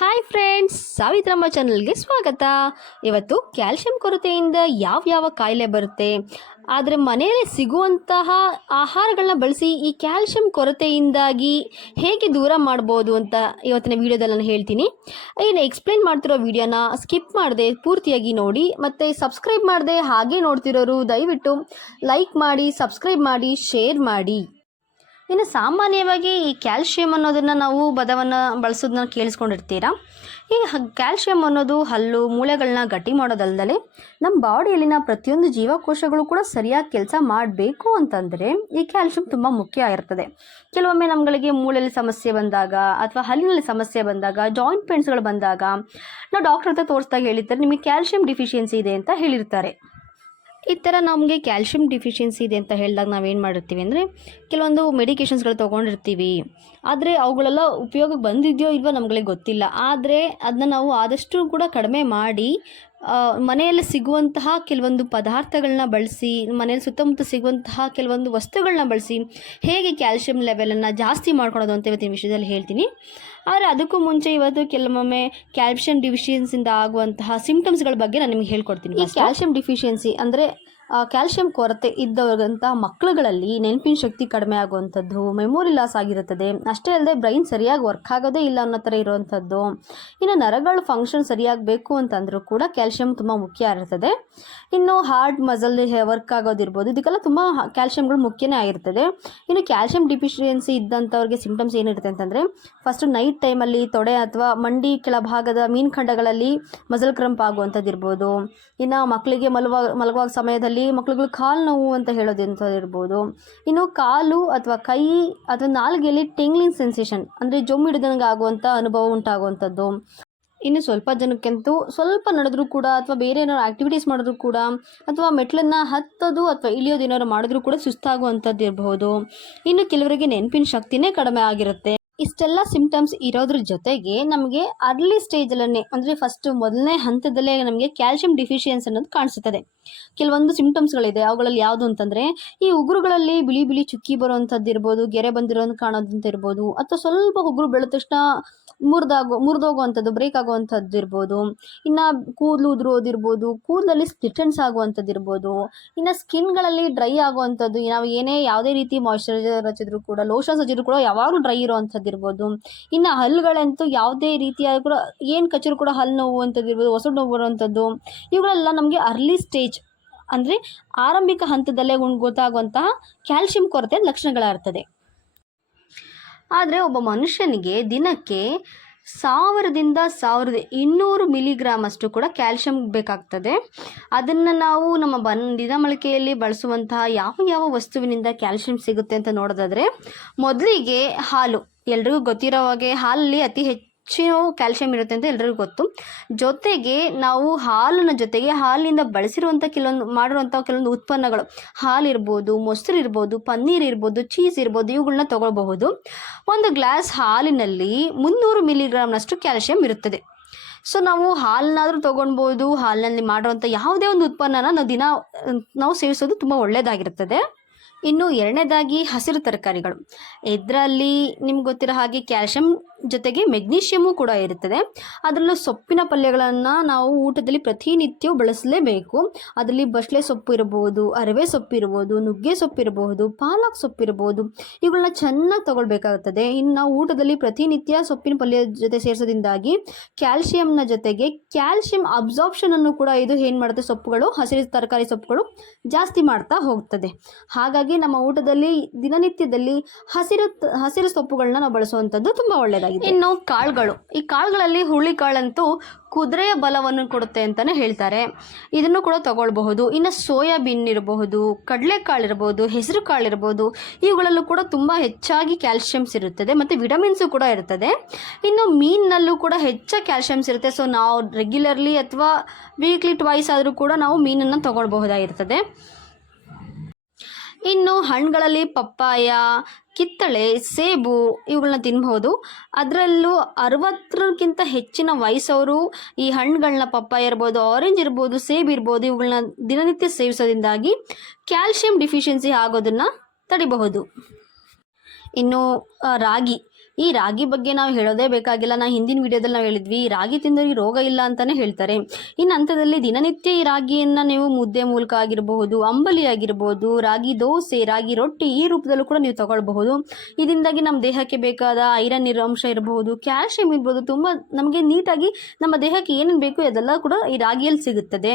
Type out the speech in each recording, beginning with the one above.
Hi friends, Savitramma ಚಾನಲ್ಗೆ ಸ್ವಾಗತ. ಇವತ್ತು ಕ್ಯಾಲ್ಶಿಯಂ ಕೊರತೆಯಿಂದ ಯಾವ ಕಾಯಿಲೆ ಬರುತ್ತೆ, ಆದರೆ ಮನೆಯಲ್ಲೇ ಸಿಗುವಂತಹ ಆಹಾರಗಳನ್ನ ಬಳಸಿ ಈ ಕ್ಯಾಲ್ಶಿಯಂ ಕೊರತೆಯಿಂದಾಗಿ ಹೇಗೆ ದೂರ ಮಾಡ್ಬೋದು ಅಂತ ಇವತ್ತಿನ ವಿಡಿಯೋದಲ್ಲಿ ನಾನು ಹೇಳ್ತೀನಿ. ಏನು ಎಕ್ಸ್ಪ್ಲೇನ್ ಮಾಡ್ತಿರೋ ವಿಡಿಯೋನ ಸ್ಕಿಪ್ ಮಾಡದೆ ಪೂರ್ತಿಯಾಗಿ ನೋಡಿ, ಮತ್ತು ಸಬ್ಸ್ಕ್ರೈಬ್ ಮಾಡದೆ ಹಾಗೆ ನೋಡ್ತಿರೋರು ದಯವಿಟ್ಟು ಲೈಕ್ ಮಾಡಿ, ಸಬ್ಸ್ಕ್ರೈಬ್ ಮಾಡಿ, ಶೇರ್ ಮಾಡಿ. ಇನ್ನು ಸಾಮಾನ್ಯವಾಗಿ ಈ ಕ್ಯಾಲ್ಶಿಯಂ ಅನ್ನೋದನ್ನು ನಾವು ಪದವನ್ನು ಬಳಸೋದನ್ನ ಕೇಳಿಸ್ಕೊಂಡಿರ್ತೀರಾ. ಈ ಕ್ಯಾಲ್ಶಿಯಂ ಅನ್ನೋದು ಹಲ್ಲು ಮೂಳೆಗಳನ್ನ ಗಟ್ಟಿ ಮಾಡೋದಲ್ಲದೆ ನಮ್ಮ ಬಾಡಿಯಲ್ಲಿನ ಪ್ರತಿಯೊಂದು ಜೀವಕೋಶಗಳು ಕೂಡ ಸರಿಯಾಗಿ ಕೆಲಸ ಮಾಡಬೇಕು ಅಂತಂದರೆ ಈ ಕ್ಯಾಲ್ಶಿಯಂ ತುಂಬ ಮುಖ್ಯ ಇರ್ತದೆ. ಕೆಲವೊಮ್ಮೆ ನಮ್ಮಗಳಿಗೆ ಮೂಳೆಯಲ್ಲಿ ಸಮಸ್ಯೆ ಬಂದಾಗ ಅಥವಾ ಹಲ್ಲಿನಲ್ಲಿ ಸಮಸ್ಯೆ ಬಂದಾಗ, ಜಾಯಿಂಟ್ ಪೇನ್ಸ್ಗಳು ಬಂದಾಗ ನಾವು ಡಾಕ್ಟರ್ ಹತ್ರ ತೋರಿಸಿದಾಗ ಹೇಳಿರ್ತಾರೆ ನಿಮಗೆ ಕ್ಯಾಲ್ಶಿಯಂ ಡಿಫಿಷಿಯನ್ಸಿ ಇದೆ ಅಂತ ಹೇಳಿರ್ತಾರೆ. ಈ ಥರ ನಮಗೆ ಕ್ಯಾಲ್ಶಿಯಂ ಡಿಫಿಷಿಯನ್ಸಿ ಇದೆ ಅಂತ ಹೇಳಿದಾಗ ನಾವೇನು ಮಾಡಿರ್ತೀವಿ ಅಂದರೆ ಕೆಲವೊಂದು ಮೆಡಿಕೇಷನ್ಸ್ಗಳು ತೊಗೊಂಡಿರ್ತೀವಿ. ಆದರೆ ಅವುಗಳೆಲ್ಲ ಉಪಯೋಗಕ್ಕೆ ಬಂದಿದೆಯೋ ಇಲ್ವೋ ನಮಗೆ ಗೊತ್ತಿಲ್ಲ. ಆದರೆ ಅದನ್ನ ನಾವು ಆದಷ್ಟು ಕೂಡ ಕಡಿಮೆ ಮಾಡಿ ಮನೆಯಲ್ಲಿ ಸಿಗುವಂತಹ ಕೆಲವೊಂದು ಪದಾರ್ಥಗಳನ್ನ ಬಳಸಿ, ಮನೆಯಲ್ಲಿ ಸುತ್ತಮುತ್ತ ಸಿಗುವಂತಹ ಕೆಲವೊಂದು ವಸ್ತುಗಳನ್ನ ಬಳಸಿ ಹೇಗೆ ಕ್ಯಾಲ್ಶಿಯಂ ಲೆವೆಲನ್ನು ಜಾಸ್ತಿ ಮಾಡ್ಕೊಳೋದು ಅಂತ ಇವತ್ತಿನ ವಿಷಯದಲ್ಲಿ ಹೇಳ್ತೀನಿ. ಆದರೆ ಅದಕ್ಕೂ ಮುಂಚೆ ಇವತ್ತು ಕೆಲವೊಮ್ಮೆ ಕ್ಯಾಲ್ಶಿಯಂ ಡಿಫಿಷಿಯನ್ಸಿಯಿಂದ ಆಗುವಂತಹ ಸಿಂಪ್ಟಮ್ಸ್ಗಳ ಬಗ್ಗೆ ನಾನು ನಿಮಗೆ ಹೇಳ್ಕೊಡ್ತೀನಿ. ಈ ಕ್ಯಾಲ್ಶಿಯಂ ಡಿಫಿಷಿಯನ್ಸಿ ಅಂದರೆ ಕ್ಯಾಲ್ಶಿಯಂ ಕೊರತೆ ಇದ್ದವರಂಥ ಮಕ್ಕಳುಗಳಲ್ಲಿ ನೆನಪಿನ ಶಕ್ತಿ ಕಡಿಮೆ ಆಗುವಂಥದ್ದು, ಮೆಮೊರಿ ಲಾಸ್ ಆಗಿರುತ್ತದೆ. ಅಷ್ಟೇ ಅಲ್ಲದೆ ಬ್ರೈನ್ ಸರಿಯಾಗಿ ವರ್ಕ್ ಆಗೋದೇ ಇಲ್ಲ ಅನ್ನೋ ಥರ ಇರುವಂಥದ್ದು. ಇನ್ನು ನರಗಳು ಫಂಕ್ಷನ್ ಸರಿಯಾಗಿ ಬೇಕು ಅಂತಂದರೂ ಕೂಡ ಕ್ಯಾಲ್ಶಿಯಂ ತುಂಬ ಮುಖ್ಯ ಇರ್ತದೆ. ಇನ್ನು ಹಾರ್ಟ್ ಮಸಲ್ ವರ್ಕ್ ಆಗೋದಿರ್ಬೋದು, ಇದಕ್ಕೆಲ್ಲ ತುಂಬ ಕ್ಯಾಲ್ಶಿಯಂಗಳು ಮುಖ್ಯನೇ ಆಗಿರ್ತದೆ. ಇನ್ನು ಕ್ಯಾಲ್ಶಿಯಂ ಡಿಫಿಷಿಯನ್ಸಿ ಇದ್ದಂಥವ್ರಿಗೆ ಸಿಂಪ್ಟಮ್ಸ್ ಏನಿರುತ್ತೆ ಅಂತಂದರೆ ಫಸ್ಟು ನೈಟ್ ಟೈಮಲ್ಲಿ ತೊಡೆ ಅಥವಾ ಮಂಡಿ ಕೆಳಭಾಗದ ಮೀನ್ಖಂಡಗಳಲ್ಲಿ ಮಸಲ್ ಕ್ರಂಪ್ ಆಗುವಂಥದ್ದಿರ್ಬೋದು. ಇನ್ನು ಮಕ್ಕಳಿಗೆ ಮಲಗುವಾಗ ಸಮಯದಲ್ಲಿ ಮಕ್ಕಳುಗಳು ಕಾಲು ನೋವು ಅಂತ ಹೇಳೋದಂಥದ್ದು ಇರ್ಬೋದು. ಇನ್ನು ಕಾಲು ಅಥವಾ ಕೈ ಅಥವಾ ನಾಲಿಗೆಯಲ್ಲಿ ಟಿಂಗ್ಲಿಂಗ್ ಸೆನ್ಸೇಷನ್ ಅಂದರೆ ಜೊಮ್ಮು ಹಿಡಿದಂಗೆ ಆಗುವಂಥ ಅನುಭವ ಉಂಟಾಗುವಂಥದ್ದು. ಇನ್ನು ಸ್ವಲ್ಪ ಜನಕ್ಕಂತೂ ಸ್ವಲ್ಪ ನಡೆದ್ರೂ ಕೂಡ ಅಥವಾ ಬೇರೆ ಏನಾದ್ರು ಆ್ಯಕ್ಟಿವಿಟೀಸ್ ಮಾಡಿದ್ರು ಕೂಡ ಅಥವಾ ಮೆಟ್ಲನ್ನು ಹತ್ತೋದು ಅಥವಾ ಇಳಿಯೋದು ಏನಾದ್ರು ಮಾಡಿದ್ರೂ ಕೂಡ ಸುಸ್ತಾಗುವಂಥದ್ದು ಇರಬಹುದು. ಇನ್ನು ಕೆಲವರಿಗೆ ನೆನಪಿನ ಶಕ್ತಿನೇ ಕಡಿಮೆ ಆಗಿರುತ್ತೆ. ಇಷ್ಟೆಲ್ಲ ಸಿಂಪ್ಟಮ್ಸ್ ಇರೋದ್ರ ಜೊತೆಗೆ ನಮಗೆ ಅರ್ಲಿ ಸ್ಟೇಜಲ್ಲೇ ಅಂದರೆ ಮೊದಲನೇ ಹಂತದಲ್ಲೇ ನಮಗೆ ಕ್ಯಾಲ್ಶಿಯಂ ಡಿಫಿಷಿಯನ್ಸಿ ಅನ್ನೋದು ಕಾಣಿಸುತ್ತದೆ. ಕೆಲವೊಂದು ಸಿಂಪ್ಟಮ್ಸ್ಗಳಿದೆ. ಅವುಗಳಲ್ಲಿ ಯಾವುದು ಅಂತಂದರೆ ಈ ಉಗುರುಗಳಲ್ಲಿ ಬಿಳಿ ಬಿಳಿ ಚುಕ್ಕಿ ಬರುವಂಥದ್ದು ಇರ್ಬೋದು, ಗೆರೆ ಬಂದಿರೋದು ಕಾಣೋದಂತ ಇರ್ಬೋದು, ಅಥವಾ ಸ್ವಲ್ಪ ಉಗುರು ಬೆಳೆದ ತಕ್ಷಣ ಮುರಿದೋಗುವಂಥದ್ದು, ಬ್ರೇಕ್ ಆಗುವಂಥದ್ದು ಇರ್ಬೋದು. ಇನ್ನು ಕೂದಲು ಉದುರೋದಿರ್ಬೋದು, ಕೂದಲಲ್ಲಿ ಸ್ಪ್ಲಿಟೆನ್ಸ್ ಆಗುವಂಥದ್ದು ಇರ್ಬೋದು. ಇನ್ನು ಸ್ಕಿನ್ಗಳಲ್ಲಿ ಡ್ರೈ ಆಗುವಂಥದ್ದು, ನಾವು ಯಾವುದೇ ರೀತಿ ಮಾಯ್ಶ್ಚರೈಸರ್ ಹಚ್ಚಿದ್ರು ಕೂಡ, ಲೋಷನ್ಸ್ ಹಚ್ಚಿದ್ರು ಕೂಡ ಯಾವಾಗಲೂ ಡ್ರೈ ಇರುವಂಥದ್ದು ಇರ್ಬೋದು. ಇನ್ನು ಹಲ್ಲುಗಳಂತೂ ಯಾವುದೇ ರೀತಿಯಾದ ಕೂಡ ಏನು ಕಚ್ಚರು ಕೂಡ ಹಲ್ಲು ನೋವು ಅಂಥದ್ದು ಇರ್ಬೋದು, ಹೊಸ ನೋವು ಬರುವಂಥದ್ದು, ಇವುಗಳೆಲ್ಲ ನಮಗೆ ಅರ್ಲಿ ಸ್ಟೇಜ್ ಅಂದರೆ ಆರಂಭಿಕ ಹಂತದಲ್ಲೇ ಗೊತ್ತಾಗುವಂತಹ ಕ್ಯಾಲ್ಶಿಯಂ ಕೊರತೆ ಲಕ್ಷಣಗಳಿರ್ತದೆ. ಆದರೆ ಒಬ್ಬ ಮನುಷ್ಯನಿಗೆ ದಿನಕ್ಕೆ 1000ದಿಂದ 1200 ಮಿಲಿಗ್ರಾಮ್ ಅಷ್ಟು ಕೂಡ ಕ್ಯಾಲ್ಶಿಯಂ ಬೇಕಾಗ್ತದೆ. ಅದನ್ನು ನಾವು ನಮ್ಮ ದಿನಬಳಕೆಯಲ್ಲಿ ಬಳಸುವಂತಹ ಯಾವ ವಸ್ತುವಿನಿಂದ ಕ್ಯಾಲ್ಶಿಯಂ ಸಿಗುತ್ತೆ ಅಂತ ನೋಡೋದಾದರೆ ಮೊದಲಿಗೆ ಹಾಲು. ಎಲ್ರಿಗೂ ಗೊತ್ತಿರೋ ಹಾಗೆ ಹಾಲಲ್ಲಿ ಅತಿ ಹೆಚ್ಚು ಕ್ಯಾಲ್ಶಿಯಂ ಇರುತ್ತೆ ಅಂತ ಎಲ್ರಿಗೂ ಗೊತ್ತು. ಜೊತೆಗೆ ನಾವು ಹಾಲಿನ ಜೊತೆಗೆ ಹಾಲಿನಿಂದ ಬಳಸಿರುವಂಥ ಮಾಡಿರುವಂಥ ಕೆಲವೊಂದು ಉತ್ಪನ್ನಗಳು, ಹಾಲಿರ್ಬೋದು, ಮೊಸರು ಇರ್ಬೋದು, ಪನ್ನೀರ್ ಇರ್ಬೋದು, ಚೀಸ್ ಇರ್ಬೋದು, ಇವುಗಳನ್ನ ತೊಗೊಳ್ಬಹುದು. ಒಂದು ಗ್ಲಾಸ್ ಹಾಲಿನಲ್ಲಿ 300 ಮಿಲಿಗ್ರಾಮ್ನಷ್ಟು ಕ್ಯಾಲ್ಶಿಯಂ ಇರುತ್ತದೆ. ಸೊ ನಾವು ಹಾಲನ್ನಾದರೂ ತೊಗೊಳ್ಬೋದು. ಹಾಲಿನಲ್ಲಿ ಮಾಡಿರುವಂಥ ಯಾವುದೇ ಒಂದು ಉತ್ಪನ್ನನ ನಾವು ಸೇವಿಸೋದು ತುಂಬ ಒಳ್ಳೆಯದಾಗಿರುತ್ತದೆ. ಇನ್ನು ಎರಡನೇದಾಗಿ ಹಸಿರು ತರಕಾರಿಗಳು. ಇದರಲ್ಲಿ ನಿಮ್ಗೆ ಗೊತ್ತಿರೋ ಹಾಗೆ ಕ್ಯಾಲ್ಶಿಯಂ ಜೊತೆಗೆ ಮೆಗ್ನೀಷಿಯಮು ಕೂಡ ಇರುತ್ತದೆ. ಅದರಲ್ಲೂ ಸೊಪ್ಪಿನ ಪಲ್ಯಗಳನ್ನು ನಾವು ಊಟದಲ್ಲಿ ಪ್ರತಿನಿತ್ಯವೂ ಬಳಸಲೇಬೇಕು. ಅದರಲ್ಲಿ ಬಸಳೆ ಸೊಪ್ಪು ಇರ್ಬೋದು, ಅರವೆ ಸೊಪ್ಪು ಇರ್ಬೋದು, ನುಗ್ಗೆ ಸೊಪ್ಪು ಇರಬಹುದು, ಪಾಲಕ್ ಸೊಪ್ಪು ಇರ್ಬೋದು, ಇವುಗಳನ್ನ ಚೆನ್ನಾಗಿ ತಗೊಳ್ಬೇಕಾಗುತ್ತದೆ. ಇನ್ನು ನಾವು ಊಟದಲ್ಲಿ ಪ್ರತಿನಿತ್ಯ ಸೊಪ್ಪಿನ ಪಲ್ಯ ಜೊತೆ ಸೇರಿಸೋದ್ರಿಂದಾಗಿ ಕ್ಯಾಲ್ಶಿಯಂನ ಜೊತೆಗೆ ಕ್ಯಾಲ್ಶಿಯಂ ಅಬ್ಸಾರ್ಪ್ಷನನ್ನು ಕೂಡ ಇದು ಏನು ಮಾಡುತ್ತೆ, ಸೊಪ್ಪುಗಳು, ಹಸಿರು ತರಕಾರಿ ಸೊಪ್ಪುಗಳು ಜಾಸ್ತಿ ಮಾಡ್ತಾ ಹೋಗ್ತದೆ. ಹಾಗಾಗಿ ನಮ್ಮ ಊಟದಲ್ಲಿ ದಿನನಿತ್ಯದಲ್ಲಿ ಹಸಿರು ಸೊಪ್ಪುಗಳನ್ನ ನಾವು ಬಳಸುವಂಥದ್ದು ತುಂಬ ಒಳ್ಳೆಯದಾಗಿದೆ. ಇನ್ನು ಕಾಳುಗಳು. ಈ ಕಾಳುಗಳಲ್ಲಿ ಹುರುಳಿಕಾಳಂತೂ ಕುದುರೆಯ ಬಲವನ್ನು ಕೊಡುತ್ತೆ ಅಂತಲೇ ಹೇಳ್ತಾರೆ. ಇದನ್ನು ಕೂಡ ತಗೊಳ್ಬಹುದು. ಇನ್ನು ಸೋಯಾಬೀನ್ ಇರಬಹುದು, ಕಡಲೆಕಾಳು ಇರ್ಬೋದು, ಹೆಸರು ಕಾಳು ಇರ್ಬೋದು, ಇವುಗಳಲ್ಲೂ ಕೂಡ ತುಂಬ ಹೆಚ್ಚಾಗಿ ಕ್ಯಾಲ್ಶಿಯಮ್ಸ್ ಇರುತ್ತದೆ ಮತ್ತು ವಿಟಮಿನ್ಸು ಕೂಡ ಇರ್ತದೆ. ಇನ್ನು ಮೀನಿನಲ್ಲೂ ಕೂಡ ಹೆಚ್ಚಾಗಿ ಕ್ಯಾಲ್ಶಿಯಮ್ಸ್ ಇರುತ್ತೆ. ಸೊ ನಾವು ರೆಗ್ಯುಲರ್ಲಿ ಅಥವಾ ವೀಕ್ಲಿ ಟ್ವೈಸ್ ಆದರೂ ಕೂಡ ನಾವು ಮೀನನ್ನು ತಗೊಳ್ಬಹುದಾಗಿರ್ತದೆ. ಇನ್ನು ಹಣ್ಣುಗಳಲ್ಲಿ ಪಪ್ಪಾಯ, ಕಿತ್ತಳೆ, ಸೇಬು ಇವುಗಳನ್ನ ತಿನ್ಬೋದು. ಅದರಲ್ಲೂ 60ಕ್ಕಿಂತ ಹೆಚ್ಚಿನ ವಯಸ್ಸವರು ಈ ಹಣ್ಣುಗಳನ್ನ, ಪಪ್ಪಾಯ ಇರ್ಬೋದು, ಆರೆಂಜ್ ಇರ್ಬೋದು, ಸೇಬು ಇರ್ಬೋದು, ಇವುಗಳನ್ನ ದಿನನಿತ್ಯ ಸೇವಿಸೋದ್ರಿಂದಾಗಿ ಕ್ಯಾಲ್ಶಿಯಂ ಡಿಫಿಷಿಯನ್ಸಿ ಆಗೋದನ್ನು ತಡಿಬಹುದು. ಇನ್ನು ರಾಗಿ. ಈ ರಾಗಿ ಬಗ್ಗೆ ನಾವು ಹೇಳೋದೇ ಬೇಕಾಗಿಲ್ಲ. ಹಿಂದಿನ ವಿಡಿಯೋದಲ್ಲಿ ನಾವು ಹೇಳಿದ್ವಿ, ರಾಗಿ ತಿಂದವರಿಗೆ ರೋಗ ಇಲ್ಲ ಅಂತಲೇ ಹೇಳ್ತಾರೆ. ಇನ್ನು ಹಂತದಲ್ಲಿ ದಿನನಿತ್ಯ ಈ ರಾಗಿಯನ್ನು ನೀವು ಮುದ್ದೆ ಮೂಲಕ ಆಗಿರಬಹುದು, ಅಂಬಲಿ ಆಗಿರ್ಬೋದು, ರಾಗಿ ದೋಸೆ, ರಾಗಿ ರೊಟ್ಟಿ ಈ ರೂಪದಲ್ಲೂ ಕೂಡ ನೀವು ತಗೊಳ್ಬಹುದು. ಇದರಿಂದಾಗಿ ನಮ್ಮ ದೇಹಕ್ಕೆ ಬೇಕಾದ ಐರನ್ ಇರೋ ಅಂಶ ಇರಬಹುದು, ಕ್ಯಾಲ್ಶಿಯಂ ಇರ್ಬೋದು, ತುಂಬ ನಮಗೆ ನೀಟಾಗಿ ನಮ್ಮ ದೇಹಕ್ಕೆ ಏನೇನು ಬೇಕು ಅದೆಲ್ಲ ಕೂಡ ಈ ರಾಗಿಯಲ್ಲಿ ಸಿಗುತ್ತದೆ.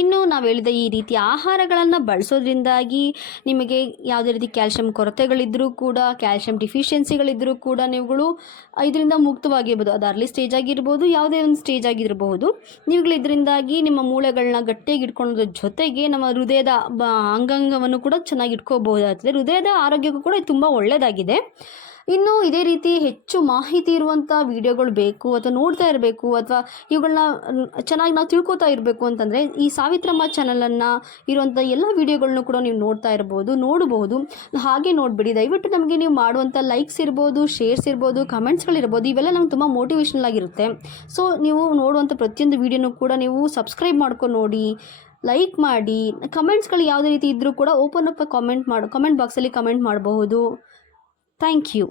ಇನ್ನು ನಾವು ಹೇಳಿದ ಈ ರೀತಿ ಆಹಾರಗಳನ್ನು ಬಳಸೋದ್ರಿಂದಾಗಿ ನಿಮಗೆ ಯಾವುದೇ ರೀತಿ ಕ್ಯಾಲ್ಶಿಯಂ ಕೊರತೆಗಳಿದ್ದರೂ ಕೂಡ, ಕ್ಯಾಲ್ಶಿಯಂ ಡಿಫಿಷಿಯನ್ಸಿಗಳಿದ್ದರೂ ಕೂಡ ನೀವುಗಳು ಇದರಿಂದ ಮುಕ್ತವಾಗಿರ್ಬೋದು. ಅದು ಅರ್ಲಿ ಸ್ಟೇಜ್ ಆಗಿರ್ಬೋದು, ಯಾವುದೇ ಒಂದು ಸ್ಟೇಜ್ ಆಗಿರಬಹುದು. ನೀವುಗಳು ಇದರಿಂದಾಗಿ ನಿಮ್ಮ ಮೂಳೆಗಳನ್ನ ಗಟ್ಟಿಯಾಗಿ ಇಟ್ಕೊಳ್ಳೋದ್ರ ಜೊತೆಗೆ ನಮ್ಮ ಹೃದಯದ ಅಂಗಾಂಗವನ್ನು ಕೂಡ ಚೆನ್ನಾಗಿ ಇಟ್ಕೋಬಹುದಾಗ್ತದೆ. ಹೃದಯದ ಆರೋಗ್ಯಕ್ಕೂ ಕೂಡ ತುಂಬ ಒಳ್ಳೆಯದಾಗಿದೆ. ಇನ್ನು ಇದೇ ರೀತಿ ಹೆಚ್ಚು ಮಾಹಿತಿ ಇರುವಂಥ ವಿಡಿಯೋಗಳು ಬೇಕು ಅಥವಾ ನೋಡ್ತಾ ಇರಬೇಕು ಅಥವಾ ಇವುಗಳನ್ನ ಚೆನ್ನಾಗಿ ನಾವು ತಿಳ್ಕೊತಾ ಇರಬೇಕು ಅಂತಂದರೆ ಈ ಸಾವಿತ್ರಮ್ಮ ಚಾನಲನ್ನು ಇರುವಂಥ ಎಲ್ಲ ವಿಡಿಯೋಗಳನ್ನೂ ಕೂಡ ನೀವು ನೋಡಬಹುದು. ಹಾಗೆ ನೋಡಿಬಿಡಿ. ದಯವಿಟ್ಟು ನಮಗೆ ನೀವು ಮಾಡುವಂಥ ಲೈಕ್ಸ್ ಇರ್ಬೋದು, ಶೇರ್ಸ್ ಇರ್ಬೋದು, ಕಮೆಂಟ್ಸ್ಗಳಿರ್ಬೋದು, ಇವೆಲ್ಲ ನಮ್ಗೆ ತುಂಬ ಮೋಟಿವೇಶ್ನಲ್ ಆಗಿರುತ್ತೆ. ಸೊ ನೀವು ನೋಡುವಂಥ ಪ್ರತಿಯೊಂದು ವಿಡಿಯೋನೂ ಕೂಡ ನೀವು ಸಬ್ಸ್ಕ್ರೈಬ್ ಮಾಡ್ಕೊಂಡು ನೋಡಿ, ಲೈಕ್ ಮಾಡಿ. ಕಮೆಂಟ್ಸ್ಗಳು ಯಾವುದೇ ರೀತಿ ಇದ್ದರೂ ಕೂಡ ಓಪನ್ ಅಪ್ ಕಮೆಂಟ್ ಬಾಕ್ಸಲ್ಲಿ ಕಮೆಂಟ್ ಮಾಡಬಹುದು. Thank you.